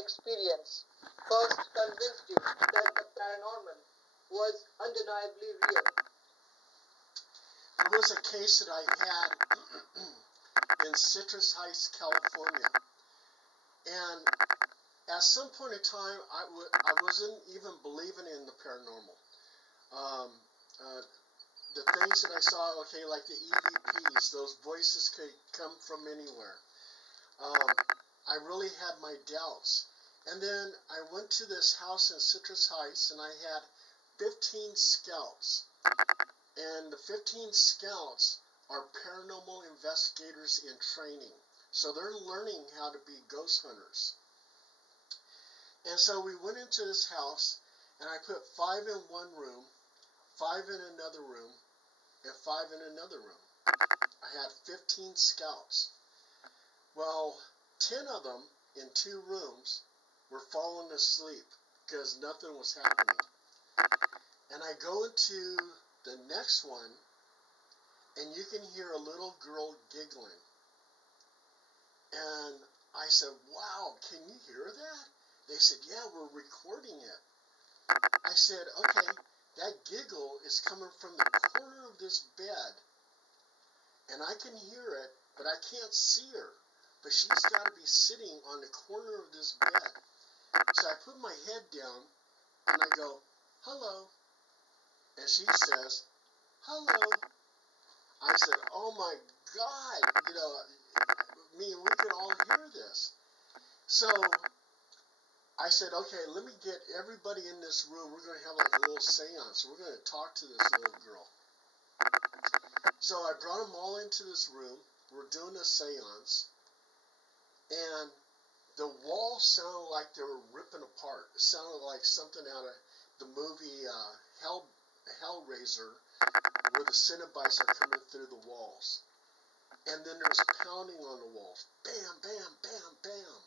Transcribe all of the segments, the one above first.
experience first convinced you that the paranormal was undeniably real? It was a case that I had in Citrus Heights, California. And at some point in time, I wasn't even believing in the paranormal. Um, uh, the things that I saw, okay, like the EVPs, those voices could come from anywhere. Um, I really had my doubts. And then I went to this house in Citrus Heights, and I had 15 scouts. And the 15 scouts are paranormal investigators in training. So they're learning how to be ghost hunters. And so we went into this house, and I put 5 in one room, 5 in another room, and 5 in another room. I had 15 scouts. Well, 10 of them in 2 rooms were falling asleep because nothing was happening. And I go into the next one, and you can hear a little girl giggling. And I said, wow, can you hear that? They said, yeah, we're recording it. I said, okay, that giggle is coming from the corner of this bed. And I can hear it, but I can't see her. But she's got to be sitting on the corner of this bed. So I put my head down, and I go, hello. And she says, hello. I said, oh my God, we can all hear this. So I said, okay, let me get everybody in this room. We're going to have like a little seance. We're going to talk to this little girl. So I brought them all into this room. We're doing a seance. And the walls sounded like they were ripping apart. It sounded like something out of the movie Hellraiser, where the Cenobites are coming through the walls. And then there's pounding on the walls. Bam, bam, bam, bam.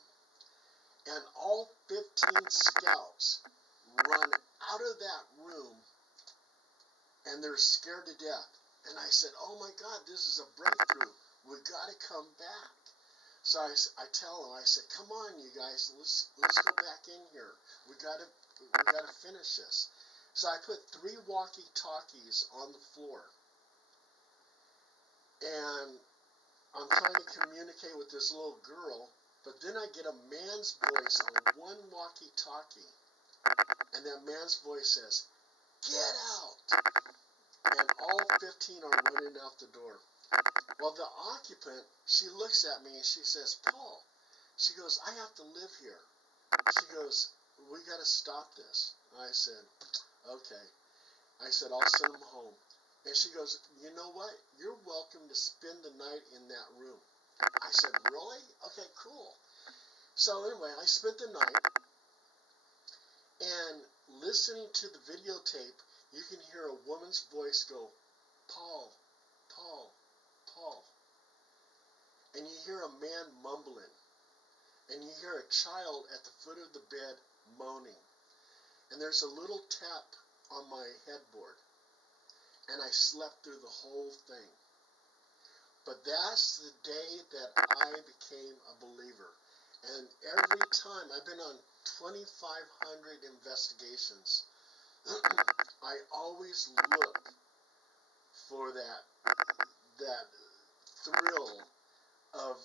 And all 15 scouts run out of that room, and they're scared to death. And I said, oh my God, this is a breakthrough. We got to come back. So I tell them, I said, come on, you guys, let's go back in here. We got to finish this. So I put 3 walkie-talkies on the floor, and I'm trying to communicate with this little girl, but then I get a man's voice on one walkie-talkie, and that man's voice says, get out! And all 15 are running out the door. Well, the occupant, she looks at me and she says, Paul, she goes, I have to live here. She goes, we got to stop this. I said, okay. I said, I'll send them home. And she goes, you know what? You're welcome to spend the night in that room. I said, really? Okay, cool. So anyway, I spent the night, and listening to the videotape, you can hear a woman's voice go, Paul, Paul, Paul. And you hear a man mumbling. And you hear a child at the foot of the bed moaning. And there's a little tap on my headboard. And I slept through the whole thing. But that's the day that I became a believer. And every time, I've been on 2,500 investigations, I always look for that thrill of,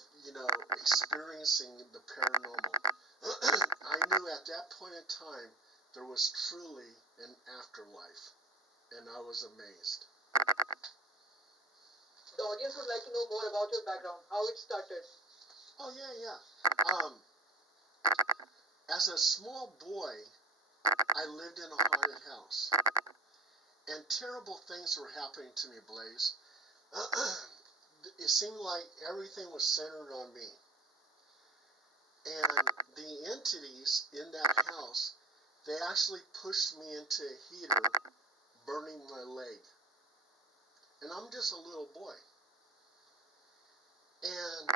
experiencing the paranormal. I knew at that point in time there was truly an afterlife, and I was amazed. The audience would like to know more about your background, how it started. Oh, yeah. As a small boy, I lived in a haunted house, and terrible things were happening to me, Blaze. It seemed like everything was centered on me. And the entities in that house, they actually pushed me into a heater, burning my leg. And I'm just a little boy. And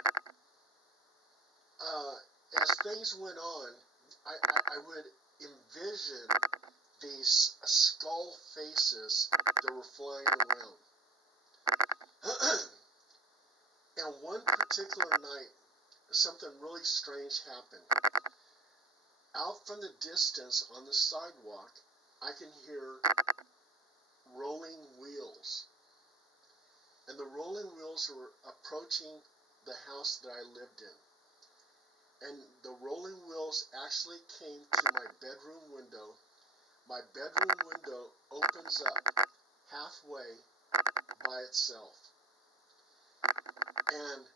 as things went on, I would envision these skull faces that were flying around. And one particular night, something really strange happened. out from the distance on the sidewalk, I can hear rolling wheels. And the rolling wheels were approaching the house that I lived in. And the rolling wheels actually came to my bedroom window. My bedroom window opens up halfway by itself. And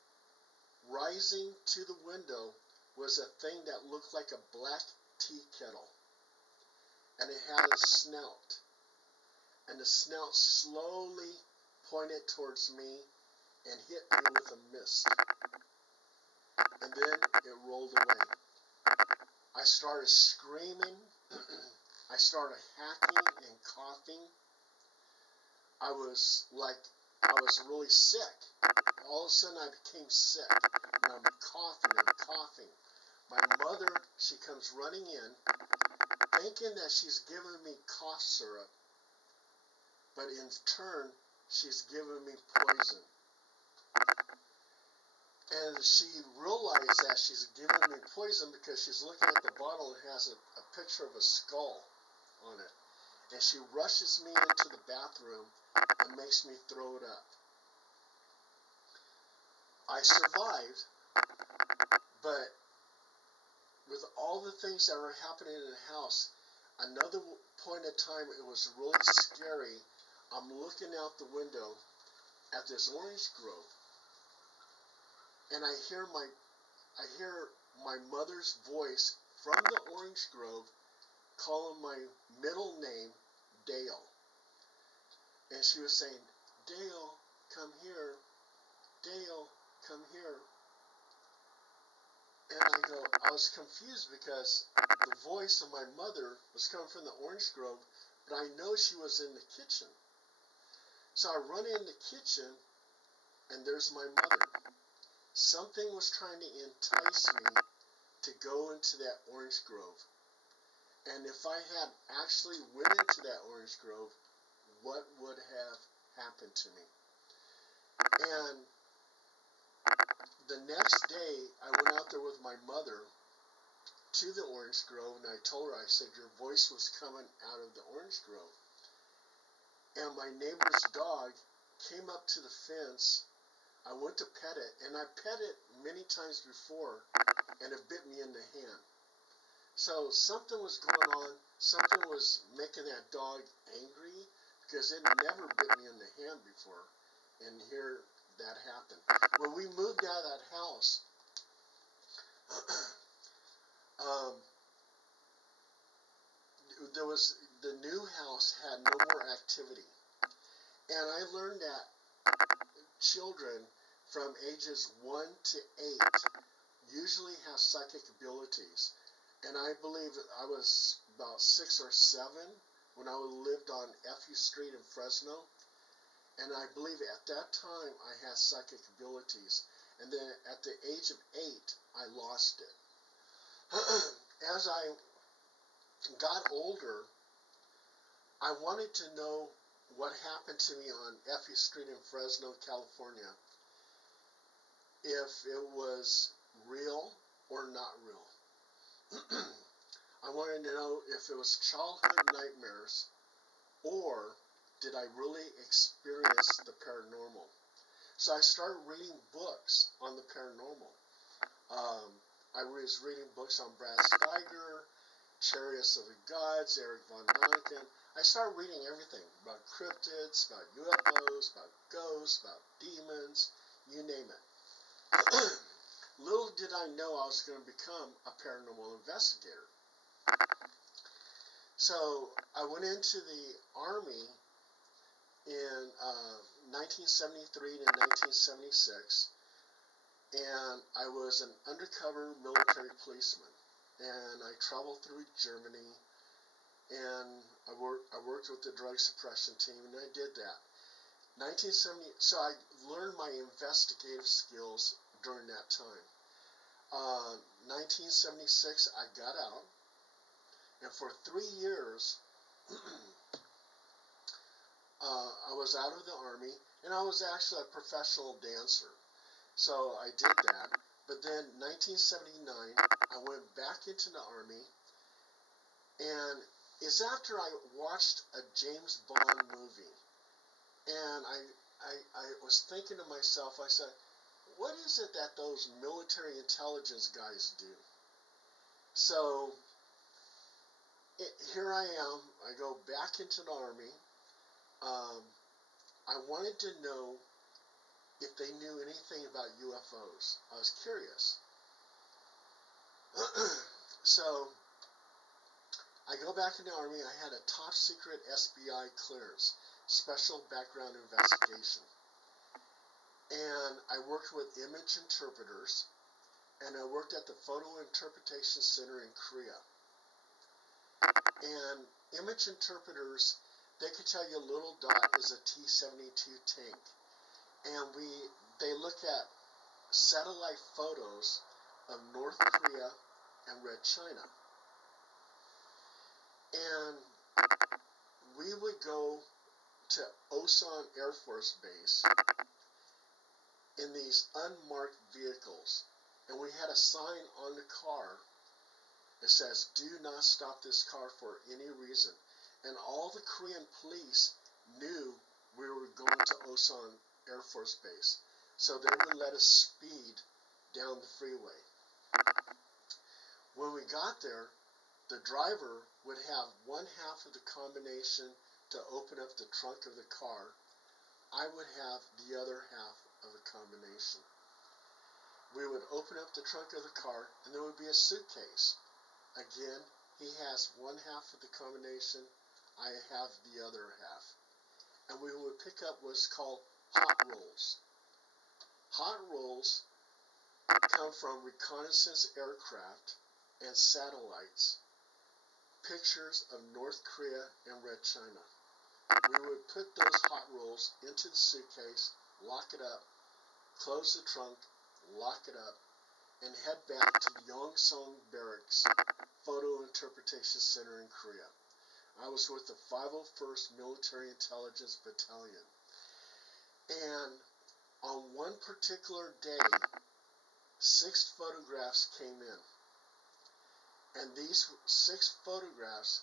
rising to the window was a thing that looked like a black tea kettle. And it had a snout. And the snout slowly pointed towards me and hit me with a mist. And then it rolled away. I started screaming. I started hacking and coughing. I was really sick. All of a sudden I became sick. And I'm coughing. My mother, she comes running in, thinking that she's giving me cough syrup. But in turn, she's giving me poison. And she realized that she's giving me poison because she's looking at the bottle and has a picture of a skull on it. And she rushes me into the bathroom and makes me throw it up. I survived, but with all the things that were happening in the house, another point in time it was really scary. I'm looking out the window at this orange grove, and I hear my mother's voice from the orange grove calling my middle name Dale. And she was saying, "Dale, come here. Dale, come here." And I was confused because the voice of my mother was coming from the orange grove, but I know she was in the kitchen. So I run in the kitchen, and there's my mother. Something was trying to entice me to go into that orange grove. And if I had actually went into that orange grove, what would have happened to me? And the next day, I went out there with my mother to the orange grove, and I told her, I said, "Your voice was coming out of the orange grove." And my neighbor's dog came up to the fence. I went to pet it, and I pet it many times before, and it bit me in the hand. So something was going on. Something was making that dog angry because it never bit me in the hand before. And here that happened. When we moved out of that house, the new house had no more activity. And I learned that children from ages 1 to 8 usually have psychic abilities. And I believe I was about 6 or 7 when I lived on FU Street in Fresno. And I believe at that time I had psychic abilities. And then at the age of 8, I lost it. As I got older, I wanted to know what happened to me on FU Street in Fresno, California. If it was real or not real. I wanted to know if it was childhood nightmares or did I really experience the paranormal. So I started reading books on the paranormal. I was reading books on Brad Steiger, Chariots of the Gods, Eric Von Däniken. I started reading everything about cryptids, about UFOs, about ghosts, about demons, you name it. Little did I know I was going to become a paranormal investigator. So I went into the Army in 1973 to 1976, and I was an undercover military policeman. And I traveled through Germany, and I worked with the drug suppression team, and I did that. 1970. So I learned my investigative skills during that time. 1976, I got out, and for 3 years, I was out of the Army, and I was actually a professional dancer. So I did that. But then 1979, I went back into the Army, And it's after I watched a James Bond movie, and I was thinking to myself, I said, what is it that those military intelligence guys do? So here I am. I go back into the Army. Um, I wanted to know if they knew anything about UFOs. I was curious. So I go back in the Army. I had a top secret SBI clearance, special background investigation. And I worked with image interpreters, and I worked at the Photo Interpretation Center in Korea. And image interpreters, they could tell you a little dot is a T-72 tank. And they look at satellite photos of North Korea and Red China. And we would go to Osan Air Force Base in these unmarked vehicles. And we had a sign on the car that says, do not stop this car for any reason. And all the Korean police knew we were going to Osan Air Force Base. So they would let us speed down the freeway. When we got there, the driver would have one half of the combination to open up the trunk of the car. I would have the other half of the combination. We would open up the trunk of the car, and there would be a suitcase. Again, he has one half of the combination, I have the other half. And we would pick up what's called hot rolls. Hot rolls come from reconnaissance aircraft and satellites, pictures of North Korea and Red China. We would put those hot rolls into the suitcase, lock it up, close the trunk, lock it up, and head back to the Yongsan Barracks Photo Interpretation Center in Korea. I was with the 501st Military Intelligence Battalion. And on one particular day, 6 photographs came in. And these 6 photographs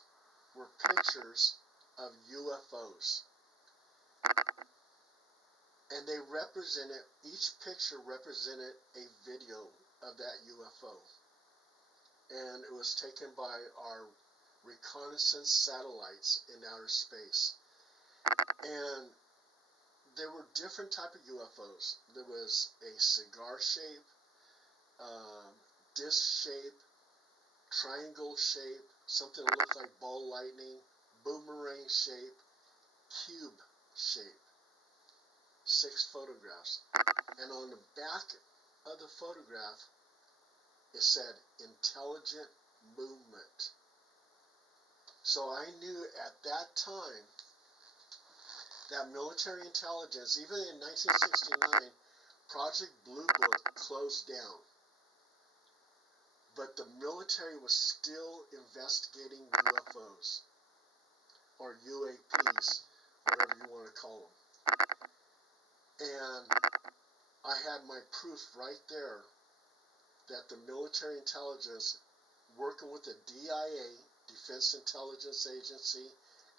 were pictures of UFOs. And they represented, each picture represented a video of that UFO. And it was taken by our reconnaissance satellites in outer space. And there were different type of UFOs. There was a cigar shape, disc shape, triangle shape, something that looked like ball lightning, boomerang shape, cube shape. 6 photographs. And on the back of the photograph, it said intelligent movement. So I knew at that time that military intelligence, even in 1969, Project Blue Book closed down. But the military was still investigating UFOs, or UAPs, whatever you want to call them. And I had my proof right there that the military intelligence, working with the DIA, Defense Intelligence Agency,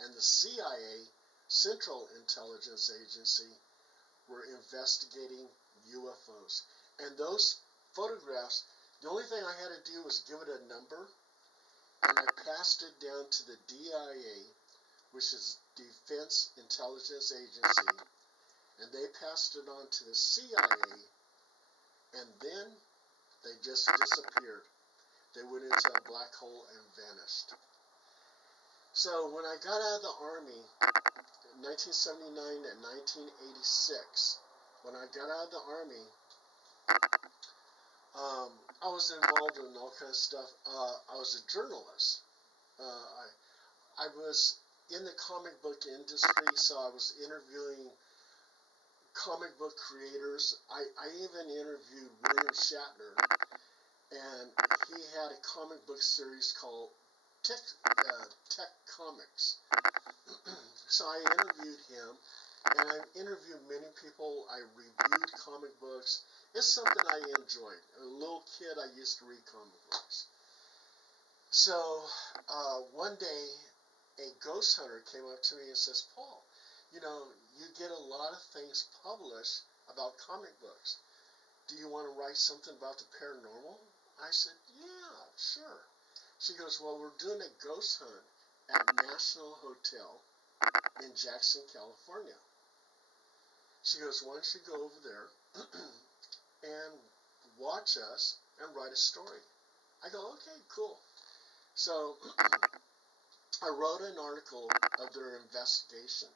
and the CIA, Central Intelligence Agency, were investigating UFOs. And those photographs, the only thing I had to do was give it a number, and I passed it down to the DIA, which is Defense Intelligence Agency, and they passed it on to the CIA, and then they just disappeared. They went into a black hole and vanished. So when I got out of the Army in 1979 and 1986, when I got out of the Army, I was involved in all kinds of stuff. I was a journalist. I was in the comic book industry, so I was interviewing comic book creators. I even interviewed William Shatner, and he had a comic book series called Tech Comics. So I interviewed him, and I interviewed many people. I reviewed comic books. It's something I enjoyed. As a little kid, I used to read comic books. So one day, a ghost hunter came up to me and says, Paul, you know, you get a lot of things published about comic books. Do you want to write something about the paranormal? I said, yeah, sure. She goes, well, we're doing a ghost hunt at National Hotel in Jackson, California. She goes, why don't you go over there and watch us and write a story? I go, okay, cool. So I wrote an article of their investigation,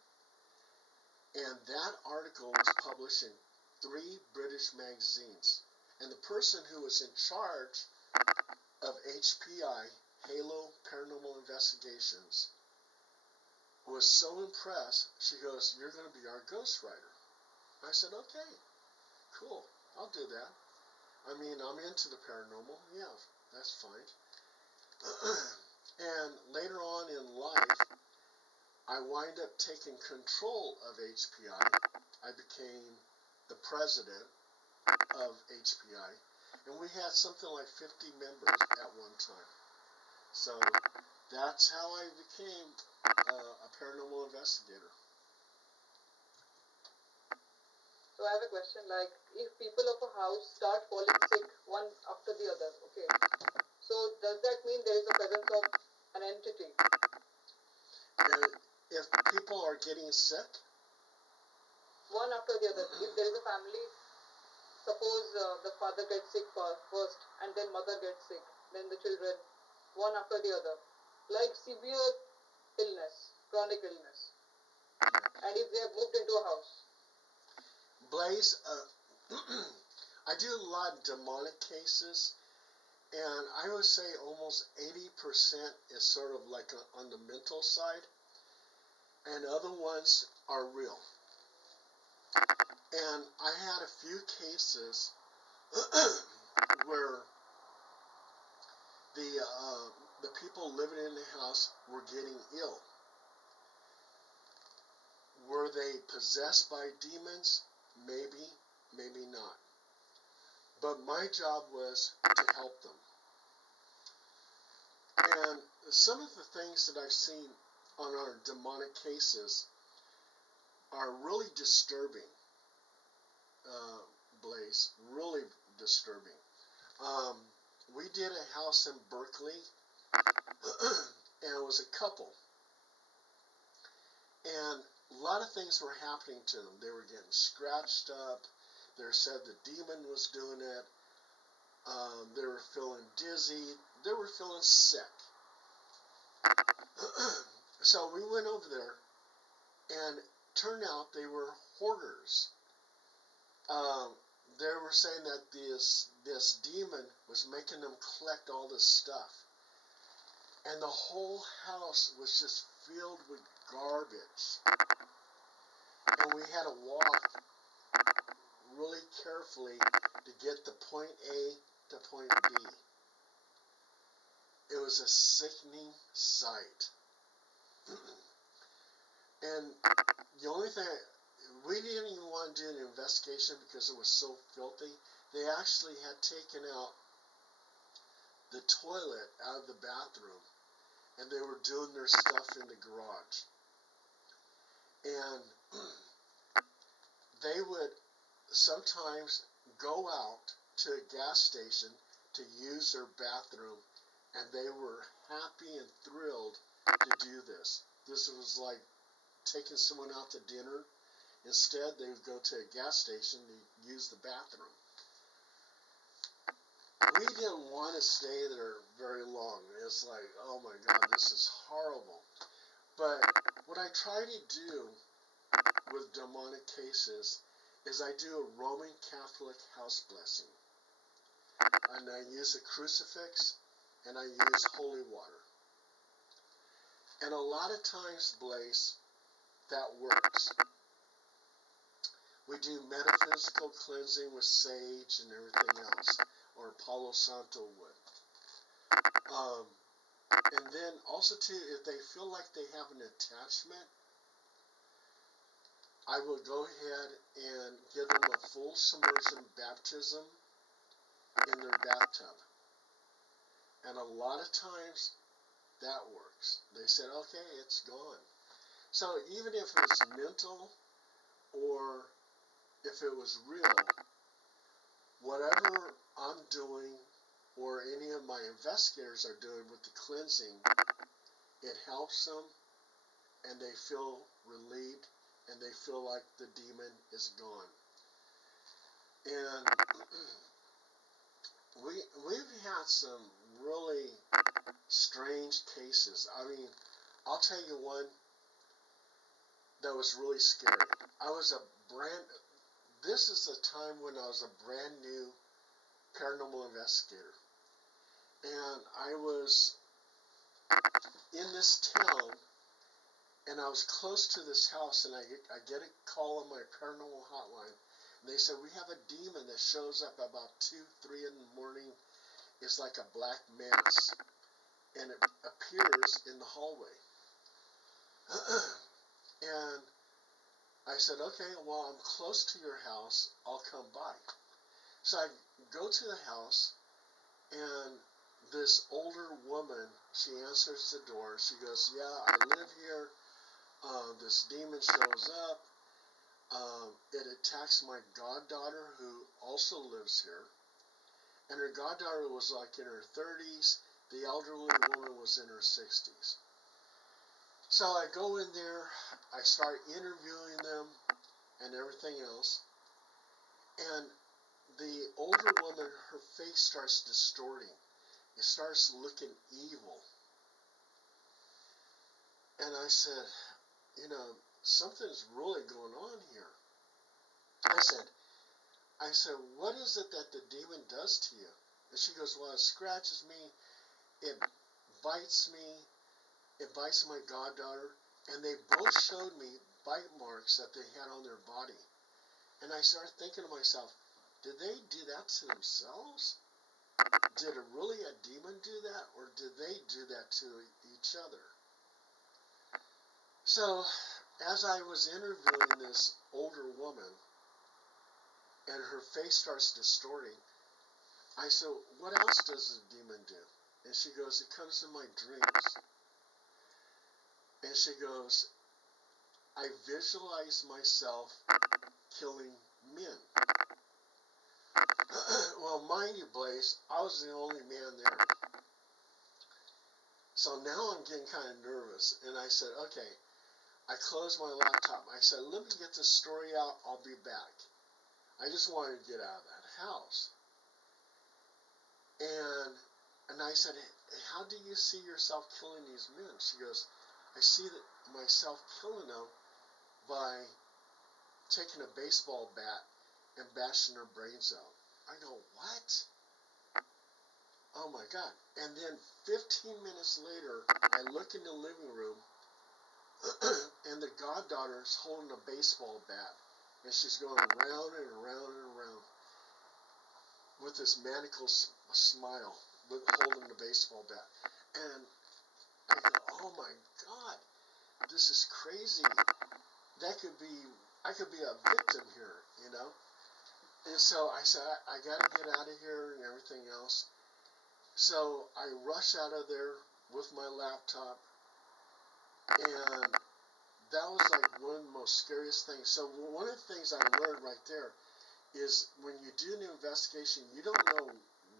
and that article was published in 3 British magazines. And the person who was in charge of HPI, Halo Paranormal Investigations, was so impressed, she goes, you're going to be our ghostwriter. I said, okay, cool, I'll do that. I mean, I'm into the paranormal, yeah, that's fine. And later on in life, I wind up taking control of HPI. I became the president of HPI, and we had something like 50 members at one time. So that's how I became a paranormal investigator. So I have a question, like, if people of a house start falling sick one after the other, okay, so does that mean there is a presence of an entity? And if people are getting sick, One after the other. If there is a family, suppose the father gets sick first, and then mother gets sick, then the children, one after the other, like severe illness, chronic illness, and if they have moved into a house. Blaze, I do a lot of demonic cases, and I would say almost 80% is sort of like on the mental side, and other ones are real. And I had a few cases where the people living in the house were getting ill. Were they possessed by demons? Maybe, maybe not. But my job was to help them. And some of the things that I've seen on our demonic cases are really disturbing, Blaze, really disturbing. We did a house in Berkeley, and it was a couple. And a lot of things were happening to them. They were getting scratched up. They said the demon was doing it. They were feeling dizzy. They were feeling sick. So we went over there, and turned out they were hoarders. They were saying that this demon was making them collect all this stuff. And the whole house was just filled with garbage. And we had to walk really carefully to get the point A to point B. It was a sickening sight. And the only thing, we didn't even want to do an investigation because it was so filthy. They actually had taken out the toilet out of the bathroom, and they were doing their stuff in the garage. And they would sometimes go out to a gas station to use their bathroom, and they were happy and thrilled to do this. This was like taking someone out to dinner. Instead, they would go to a gas station to use the bathroom. We didn't want to stay there very long. It's like, oh my God, this is horrible. But what I try to do with demonic cases is I do a Roman Catholic house blessing. And I use a crucifix, and I use holy water. And a lot of times, Blaze, that works. We do metaphysical cleansing with sage and everything else, or Palo Santo wood. And then also too, if they feel like they have an attachment, I will go ahead and give them a full submersion baptism in their bathtub. And a lot of times that works. They said, okay, it's gone. So even if it's mental or if it was real, whatever I'm doing or any of my investigators are doing with the cleansing, it helps them and they feel relieved and they feel like the demon is gone. And we've had some really strange cases. I mean, I'll tell you one that was really scary. This is the time when I was a brand new paranormal investigator. And I was in this town and I was close to this house and I get a call on my paranormal hotline. And they said, we have a demon that shows up about 2, 3 in the morning. It's like a black mass. And it appears in the hallway. And I said, okay, well, I'm close to your house. I'll come by. So I go to the house, and this older woman, she answers the door. She goes, yeah, I live here. This demon shows up. It attacks my goddaughter, who also lives here. And her goddaughter was like in her 30s. The elderly woman was in her 60s. So I go in there, I start interviewing them and everything else. And the older woman, her face starts distorting. It starts looking evil. And I said, something's really going on here. I said, what is it that the demon does to you? And she goes, well, it scratches me, it bites me, it bites my goddaughter, and they both showed me bite marks that they had on their body. And I started thinking to myself, did they do that to themselves? Did really a demon do that, or did they do that to each other? So, as I was interviewing this older woman, and her face starts distorting, I said, what else does the demon do? And she goes, it comes in my dreams. And she goes, I visualize myself killing men. Well, mind you, Blaze, I was the only man there. So now I'm getting kind of nervous. And I said, okay. I closed my laptop. I said, let me get this story out. I'll be back. I just wanted to get out of that house. And I said, how do you see yourself killing these men? She goes, I see myself killing them by taking a baseball bat and bashing their brains out. I go, what? Oh my God. And then 15 minutes later, I look in the living room and the goddaughter's holding a baseball bat, and she's going round and around and around with this maniacal smile, holding the baseball bat. And I go, oh my God, this is crazy. I could be a victim here, And so I said, I gotta get out of here and everything else. So I rush out of there with my laptop, and that was like one of the most scariest things. So one of the things I learned right there is when you do an investigation, you don't know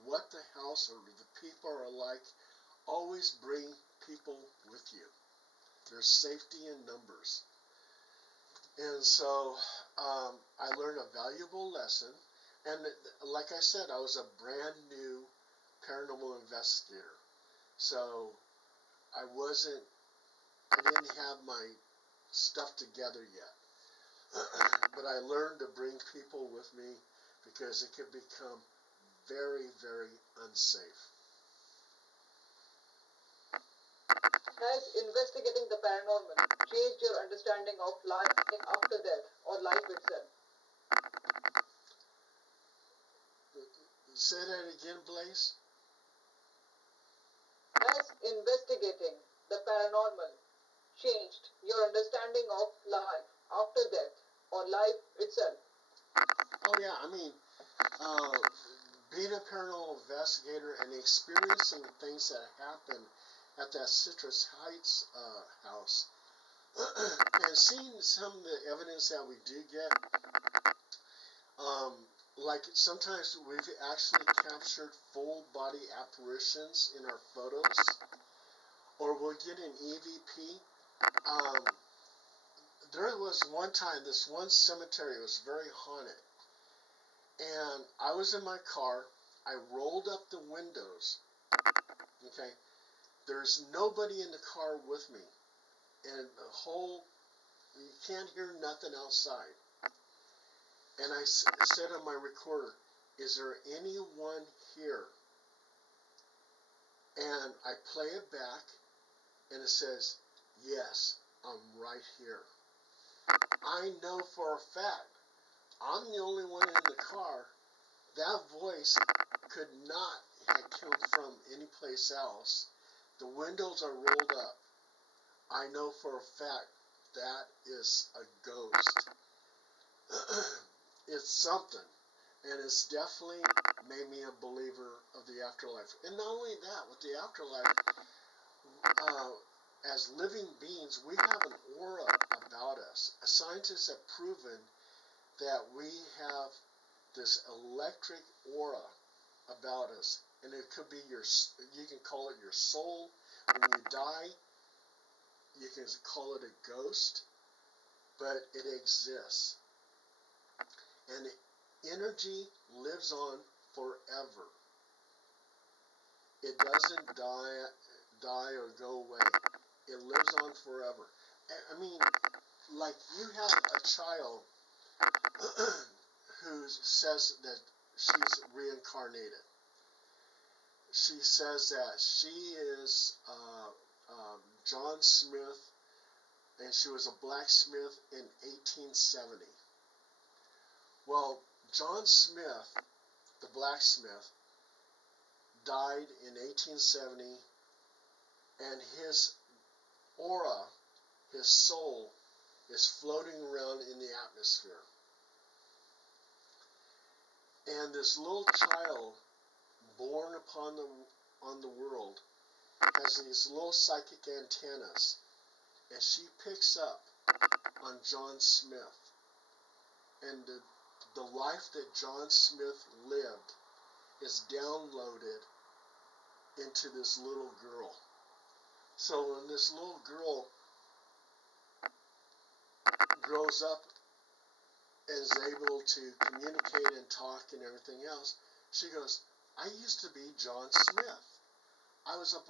what the house or the people are like. Always bring people with you. There's safety in numbers. And so I learned a valuable lesson. And like I said, I was a brand new paranormal investigator. So I didn't have my stuff together yet. But I learned to bring people with me because it could become very, very unsafe. Has investigating the paranormal changed your understanding of life after death or life itself? Say that again, Blaze. Has investigating the paranormal changed your understanding of life after death or life itself? Oh yeah, I mean, being a paranormal investigator and experiencing things that happen at that Citrus Heights house, and seeing some of the evidence that we do get, like sometimes we've actually captured full body apparitions in our photos, or we'll get an EVP. There was one time, this one cemetery was very haunted, and I was in my car. I rolled up the windows. Okay, there's nobody in the car with me, and you can't hear nothing outside. And I said on my recorder, "Is there anyone here?" And I play it back, and it says, "Yes, I'm right here." I know for a fact I'm the only one in the car. That voice could not have come from any place else. The windows are rolled up. I know for a fact that is a ghost. It's something. And it's definitely made me a believer of the afterlife. And not only that, with the afterlife, as living beings, we have an aura about us. Scientists have proven that we have this electric aura about us. And it could be you can call it your soul. When you die, you can call it a ghost, but it exists. And energy lives on forever. It doesn't die or go away. It lives on forever. I mean, like you have a child who says that she's reincarnated. She says that she is John Smith, and she was a blacksmith in 1870. Well, John Smith, the blacksmith, died in 1870, and his aura, his soul, is floating around in the atmosphere. And this little child born on the world has these little psychic antennas, and she picks up on John Smith. And the life that John Smith lived is downloaded into this little girl. So when this little girl grows up and is able to communicate and talk and everything else, she goes, "I used to be John Smith. I was a